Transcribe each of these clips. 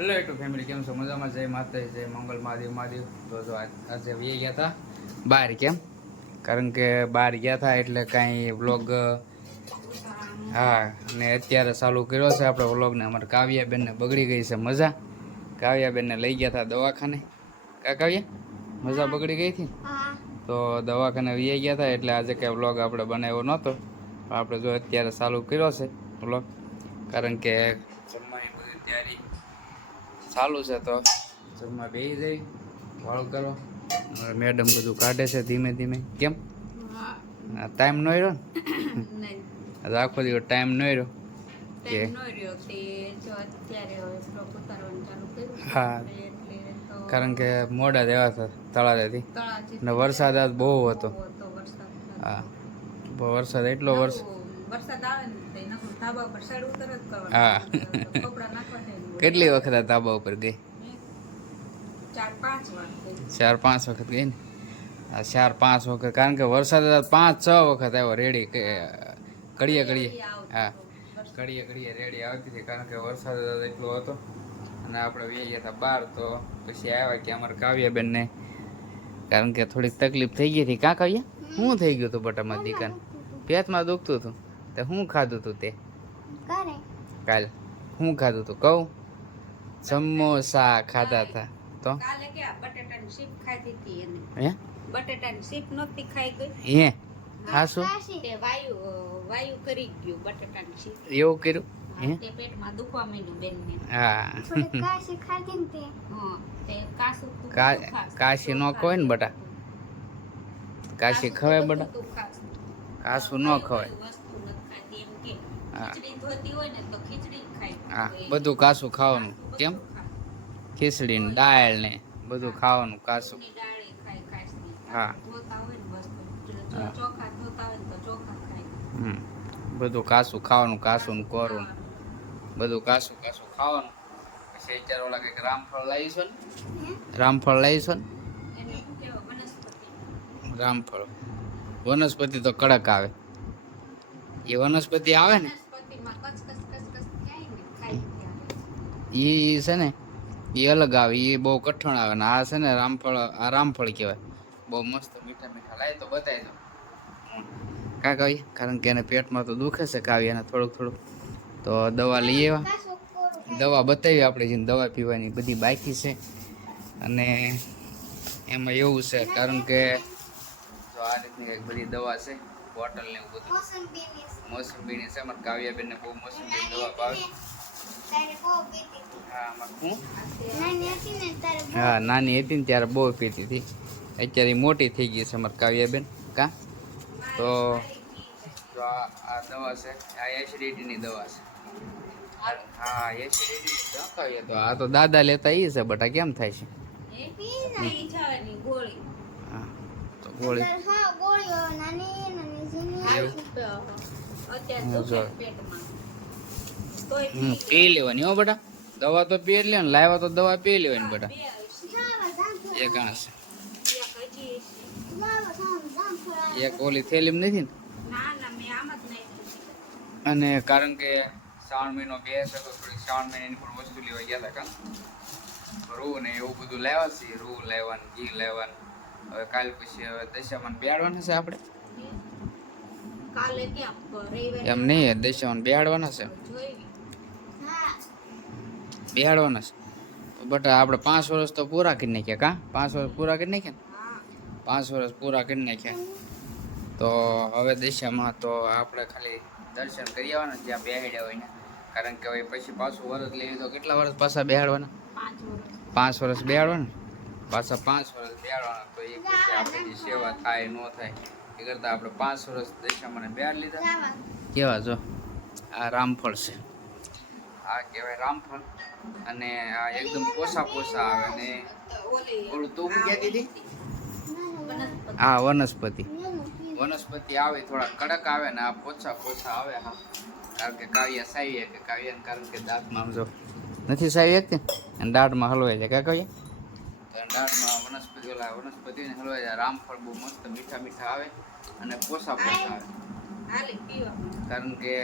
Hello two family કેમ છો? મજામાં? જય માતા જય મંગલ મહાદેવ મહાદેવ. જો આજ- આજે વી ગયા હતા બહાર કેમ? કારણ કે બહાર ગયા હતા એટલે કાંઈ વ્લોગ હા, ને અત્યારે ચાલુ કર્યો છે આપણે વ્લોગને અમારે કાવ્યાબેનને બગડી ગઈ છે મજા. કાવ્યાબેનને લઈ ગયા હતા દવાખાને. કા કાવ્યા? મજા બગડી ગઈ હતી? તો દવાખાને વી ગયા હતા એટલે આજે કાંઈ વ્લોગ આપણે બનાવ્યો નહોતો. આપણે જો અત્યારે ચાલુ કર્યો છે વ્લોગ કારણ કે જમવાની બધી તૈયારી ચાલુ છે તો. જમવા બેસી જઈ વાળું કરો. મેડમ બધું કાઢે છે ધીમે ધીમે. કેમ? ટાઈમ ન રહ્યો ને? નહીં. આખો દિવસ ટાઈમ ન રહ્યો? હા. કારણ કે મોડા દેવા હતા તળાજેથી. ને વરસાદ આજ બહુ હતો. બહુ હતો વરસાદ. હા. બહુ વરસાદ એટલો વર્ષ નકરું વરસાદ આવે ને ધાબા પર સાઈડ ઉતર જ કરવાનું. હા. કપડા નાખવા કેટલી વખત આ ધાબા ઉપર ગઈ? ચાર પાંચ વાર ચાર પાંચ વખત ગઈ ને? આ ચાર પાંચ વખત કારણ કે વરસાદ પાંચ છ વખત આવ્યો રેડી ઘડીએ ઘડીએ હા ઘડીએ ઘડીએ રેડી આવતી હતી કારણ કે વરસાદ એટલો હતો. અને આપણે વહી ગયા હતા બહાર તો પછી આવ્યા કે અમારે કાવ્યાબેનને કારણ કે થોડીક તકલીફ થઈ ગઈ હતી. કાં કાવ્યા? શું થઈ ગયું હતું બટામાં દીકાને પેટમાં દુખતું હતું. તે શું ખાધું તું તે? કાલ. શું ખાધું તું? કહું. સમોસા ખાધા હતા તો? કાલે કે બટેટાની સીપ ખાધી હતી એને. હે? બટેટાની સીપ નહોતી ખાઈ ગઈ. હે? હા શું? તે વાયુ વાયુ કરી ગયું બટેટાની સીપ એવું કર્યું? તે પેટમાં દુખવા માંડ્યું બેનને. હા. કાશી ખાધી ને તે. હા તે કાસું તું કા- કાશી નો ખવાય ને બટા? કાશી ખવાય બટા? કાસુ કાશું ન ખવાય. હા. બધું કાસું ખાવાનું. કેમ. ખીચડી ને દાળ ને બધું ખાવાનું કાચની. હા. બધું. કાસું ખાવાનું કાશું ને કોરું. બધું કાસું કાસું ખાવાનું. પછી અત્યારે ઓલા કંઈક રામફળ લાવીશું ને? રામફળ લાવીશું ને? રામફળ. વનસ્પતિ તો કડક આવે. એ વનસ્પતિ આવે ને વનસ્પતિમાં કચ કચ કચ કચ થાય ને ખાઈ ત્યારે એ છે ને એ અલગ આવે એ બહુ કઠણ આવે ને આ છે ને રામફળ, આ રામફળ કહેવાય. બહુ મસ્ત મીઠા મીઠા લાય તો બતાવી દો કા કાવી કારણ કે એને પેટમાં તો દુખે છે કાવી એને થોડુંક થોડુંક. તો દવા લઈ આવ્યા. દવા બતાવી આપણે જેને દવા પીવાની બધી બાકી છે. અને એમાં એવું છે, કારણ કે જો આ રીતની કંઈક બધી દવા છે, બોટલ ને એવું બધું. મોસંબીની છે, અમારે કાવ્યાબેનને બહુ મોસંબીની દવા ભાવે. હા આમાં શું હા નાની હતી ને ત્યારે બહુ પીતી હતી. અત્યારે ઈ મોટી થઈ ગઈ છે અમારે કાવ્યાબેન. કા? તો જો આ આ દવા છે. આ એસિડિટીની દવા છે. હા એસિડિટી દવા. કાવ્યા તો આ તો દાદા લેતા ઈ છે બટા કેમ થાય છે? એ ખાઈ જવાની ગોળી. હા તો ગોળી ખાઈ છે. અત્યારે હું દુખે જો. પેટમાં. તોય હમ, પી પી લેવાની હો બટા. દવા તો પી લે ને લાવ્યા તો દવા પી લેવાની બેટા. એક આ છે એક ઓલી થેલીમ નથી ને. અને કારણ કે શ્રાવણ મહિનો બે છે તો થોડી શ્રાવણ મહિનાની પણ વસ્તુ લેવા ગયા હતા કાં રૂ ને એવું બધું લાવ્યા છે રૂ લેવાનું ઘી લેવાનું હવે કાલ પછી હવે દશામાં બેહાડવાના છે આપણે. એમ નહીં દશામાં બેહાડવાના છે. બેહાડવાના છે. બટ આપણે પાંચ વર્ષ તો પૂરા કરી નાખ્યા કાં? પાંચ વર્ષ પૂરા કરી નાખ્યા? પાંચ વર્ષ પૂરા કરી નાખ્યા. તો હવે દિશામાં તો આપણે ખાલી દર્શન કરી આવવાના જ્યાં બેહાડ્યા હોય ને. કારણ કે હવે પછી પાછું વરસ લેવી તો કેટલા વર્ષ પાછા બેહાડવાના? પાંચ વર્ષ બેહાડવાના? પાછા પાંચ વર્ષ બેહાડવાના તો એ પછી આપણી સેવા થાય, ન થાય, એ કરતાં આપણે પાંચ વર્ષ દિશામાં બેહાડ લીધા. કેવા જો? આ રામફળ છે. આ કહેવાય રામફળ અને આ એકદમ પોસા પોસા આવે ને ઓલી તું હતી? વનસ્પતિ હા વનસ્પતિ. વનસ્પતિ આવે થોડા કડક આવે ને આ પોછા પોછા આવે હા. કારણ કે કાવ્ય સાવીએ કે કાવ્ય કારણ કે દાંતમાં સમજો નથી સાવી એક અને દાંતમાં હલવાઈ જાય. કા કહીએ? તો દાંતમાં વનસ્પતિ ઓલા વનસ્પતિને હલવાઈ જાય. રામફળ બહુ મસ્ત મીઠા મીઠા આવે અને પોસા પોસા આવે. કારણ કે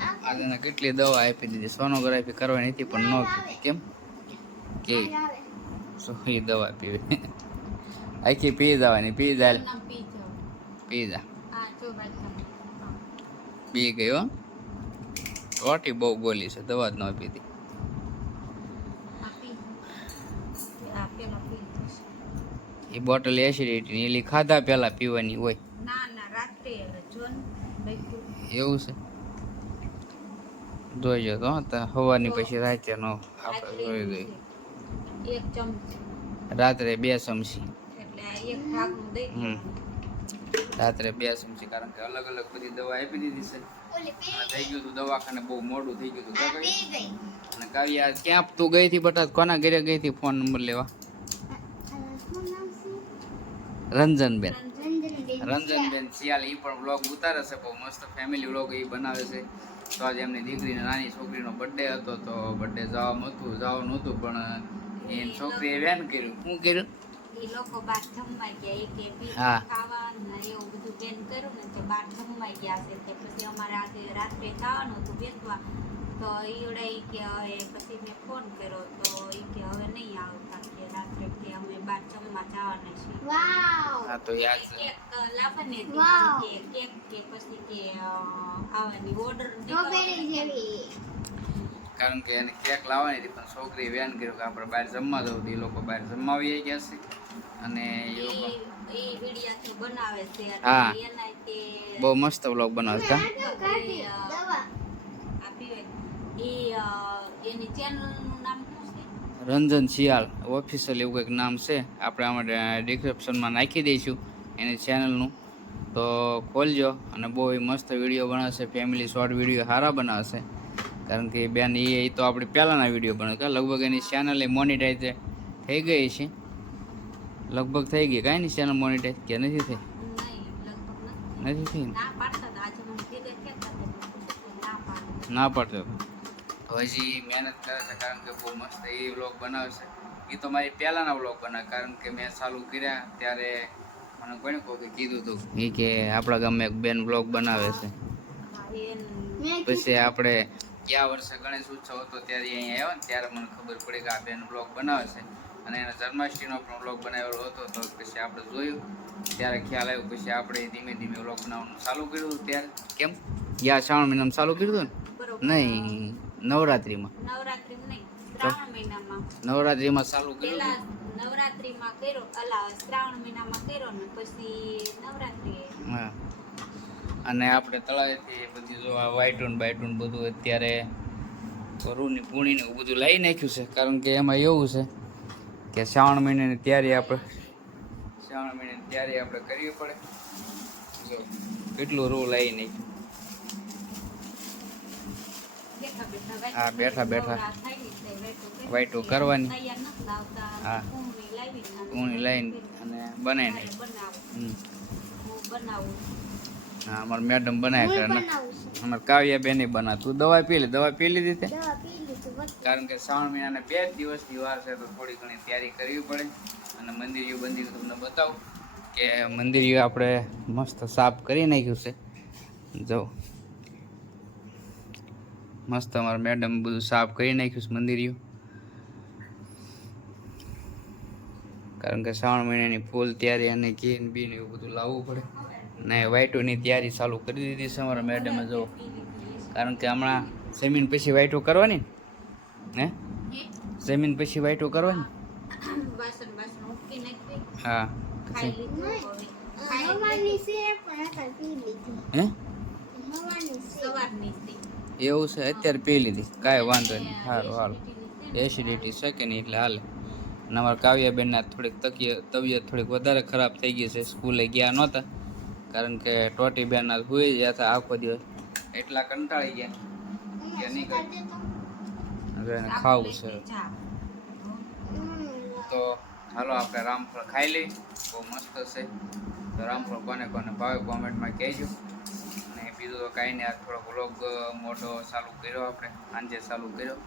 આજે એને કેટલી દવા આપી દીધી? સોનોગ્રાફી કરવાની હતી પણ ન કેમ? કે એ દવા પીવી? આખી પી જવાની પી જાય પી જા. પી ગયો રોટી બહુ ગોલી છે દવા જ ન પીધી. એ બોટલ એસિડિટી એલી ખાધા પેલા પીવાની હોય. ના ના ને. એવું છે? જોઈજો તો હવાની પછી રાતે નો આપણે જોઈ એવું એક ચમચી. રાત્રે બે ચમચી. એટલે દઈ હમ. રાત્રે બે ચમચી કારણ કે અલગ અલગ બધી દવા આપી દીધી છે. થઈ ગયું હતું દવાખાને બહુ મોડું થઈ ગયું હતું? અને કાવ્યા ક્યાં તું ગઈ હતી બટા? કોના ઘરે ગઈ હતી? ફોન નંબર લેવા. રંજનબેન. રંજનબેન. શિયાલ એ પણ બ્લોગ ઉતારે છે બહુ મસ્ત ફેમિલી બ્લોગ એ બનાવે છે. તો આજે એમની દીકરીને નાની છોકરીનો બર્થડે હતો તો બર્થડે જવાનું હતું જવાનું હતું પણ એની છોકરીએ વેન કર્યું. શું કર્યું? તો ઈવડે કે હવે પછી મેં ફોન કર્યો તો એ કે હવે નહીં આવતા કે રાત્રે કે અમે બાર જમવા જવાના છીએ. હા તો યાદ છે. કેક લાવવાની પણ કે કેક કે પછી કે અ, આવવાની ઓર્ડર કારણ કે એને કેક લાવવાની હતી પણ છોકરી વેન કર્યું કે આપણે બહાર જમવા જવું. એ લોકો બહાર જમવા આવી ગયા છે. અને એ લોકો એ વિડિયાથી બનાવે છે. હા. બહુ મસ્ત બ્લોગ બનાવે છે એ, આપી હોય. એની ચેનલનું નામ રંજન શિયાળ ઓફિશિયલ એવું કંઈક નામ છે. આપણે આમાં ડિસ્ક્રિપ્શનમાં નાખી દઈશું એની ચેનલનું તો ખોલજો અને બહુ મસ્ત વીડિયો બનાવશે. ફેમિલી શોર્ટ વીડિયો સારા બનાવશે. કારણ કે બેન એ તો આપણે પહેલાંના વીડિયો બનાવે લગભગ એની ચેનલ એ મોનિટાઈઝ થઈ ગઈ છે. લગભગ થઈ ગઈ. કાંઈ નહીં ચેનલ મોનિટાઈઝ કે નથી થઈ? નથી. થઈ ના? પાડતા હજી મહેનત કરે છે કારણ કે બહુ મસ્ત એ વ્લોગ બનાવે છે. એ તો મારી પહેલાંના વ્લોગ બનાવે કારણ કે મેં ચાલુ કર્યા ત્યારે મને કોઈને કે કીધું હતું એ કે આપણા ગામમાં એક બેન વ્લોગ બનાવે છે. પછી આપણે ગયા વર્ષે ગણેશ ઉત્સવ હતો ત્યારે અહીંયા આવ્યો ને ત્યારે મને ખબર પડી કે આ બેન વ્લોગ બનાવે છે. અને એના જન્માષ્ટમીનો પણ વ્લોગ બનાવેલો હતો તો પછી આપણે જોયું. ત્યારે ખ્યાલ આવ્યો પછી આપણે ધીમે ધીમે વ્લોગ બનાવવાનું ચાલુ કર્યું ત્યારે. કેમ? યા શ્રાવણ મહિનામાં ચાલુ કર્યું હતું ને? નહીં. નવરાત્રિમાં. નવરાત્રી નહીં શ્રાવણ મહિનામાં. નવરાત્રિમાં ચાલુ કર્યું પેલા નવરાત્રીમાં કર્યો અલા શ્રાવણ મહિનામાં કર્યો ને પછી નવરાત્રી હા. અને આપણે તળાવેથી બધી જો આ વાઇટુન બાઇટુન બધું અત્યારે રૂની પૂણીને એવું બધું લાવી નાખ્યું છે. કારણ કે એમાં એવું છે કે શ્રાવણ મહિનાની તૈયારી આપણે શ્રાવણ મહિનાની તૈયારી આપણે કરવી પડે. જો કેટલું રૂ લાવી નાખ્યું બેઠા બેઠા હા, બેઠા બેઠા. વાઈટું કરવાની. હા. લાવી લાવીને અને બનાવી મારે નાખી બનાવું હમ. હું અમારે મેડમ બનાવ્યા કરે. અમારે કાવ્યા બેન બના તું દવા પી લે દવા પી લીધી તે? કારણ કે શ્રાવણ મહિનાને બે જ દિવસની વાર છે તો થોડી ઘણી તૈયારી કરવી પડે. અને મંદિર બંદિર તમને બતાવું કે મંદિર આપણે મસ્ત સાફ કરી નાખ્યું છે. જો. મસ્ત અમારા મેડમ બધું સાફ કરી નાખ્યું છે મંદિરિયું. કારણ કે શ્રાવણ મહિનાની ફૂલ તૈયારી અને ઘી બીન બી ને એવું બધું લાવવું પડે. ને વાઇટોની તૈયારી ચાલુ કરી દીધી છે અમારા મેડમે જો. કારણ કે હમણાં જમીન પછી વાઇટો કરવાની ને? હે? જમીન પછી વાઇટો કરવાની? હા. હે? એવું છે, અત્યારે પી લીધી. કાંઈ વાંધો નહીં. સારું, હારું. એસિડિટી છે કે નહીં એટલે હાલે. અને અમારા કાવ્યાબેનના થોડીક તકીય, તબિયત થોડીક વધારે ખરાબ થઈ ગઈ છે. સ્કૂલે ગયા નહોતા. કારણ કે ટોટી બેનના સુઈ ગયા હતા આખો દિવસ. એટલા કંટાળી ગયા. કે નહીં હવે ખાવું છે. તો હાલો, આપણે રામફળ ખાઈ લઈ બહુ મસ્ત છે. તો રામફળ કોને કોને ભાવે કોમેન્ટમાં કહેજો. તો કાંઈ નહીં, આ થોડોક વ્લોગ મોટો ચાલુ કર્યો આપણે, સાંજે ચાલુ કર્યો.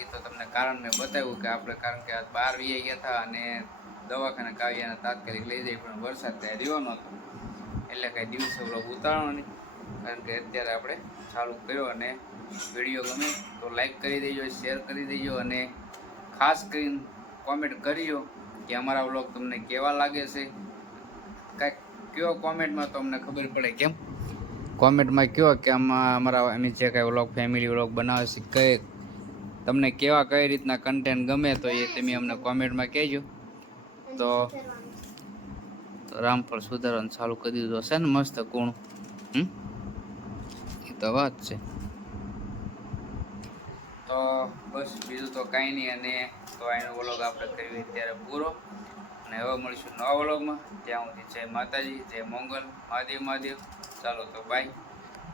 એ તો તમને કારણ મેં બતાવ્યું કે આપણે, કારણ કે બહાર વી ગયા હતા અને દવાખાને કાવ્યાને તાત્કાલિક લઈ જઈ પણ વરસાદ ત્યાં રહ્યો નહોતો. એટલે કાંઈ દિવસે વ્લોગ ઉતારવાનો નહીં, કારણ કે અત્યારે આપણે ચાલુ કર્યો અને વીડિયો ગમે તો લાઈક કરી દેજો શેર કરી દેજો અને ખાસ કરીને કોમેન્ટ કરજો કે અમારા વ્લોગ તમને કેવા લાગે છે. કાંઈક કયો કોમેન્ટમાં તો અમને ખબર પડે, કેમ? કોમેન્ટમાં કહો કે આમાં અમારા અમે જે કાંઈ વ્લોગ ફેમિલી વ્લોગ બનાવે છે, કઈ તમને કેવા, કઈ રીતના કન્ટેન્ટ ગમે તો એ તમે અમને કોમેન્ટમાં કહેજો. તો રામફળ સુધારવાનું ચાલુ કરી દીધું હશે ને, મસ્ત કૂણું. હમ? એ તો વાત છે. તો બસ, બીજું તો કાંઈ નહીં, અને તો એનો વ્લોગ આપણે કરીએ ત્યારે પૂરો. અને હવે મળીશું નવા વ્લોગમાં. ત્યાં સુધી જય માતાજી, જય મંગલ, મહાદેવ મહાદેવ. ચાલો તો બાય